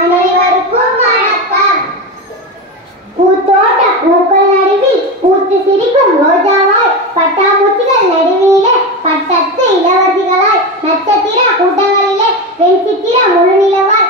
அனைவருக்கும் வணக்கம். பூத்தோட்ட பூக்கள் நடுவில் பூத்து சிரிக்கும் ரோஜாவாய், பட்டாம்பூச்சிகள் நடுவிலே பட்டத்து இளவரசிகளாய், நட்சத்திர கூட்டங்களிலே வெண்சித்திர முழு நிலவாய்,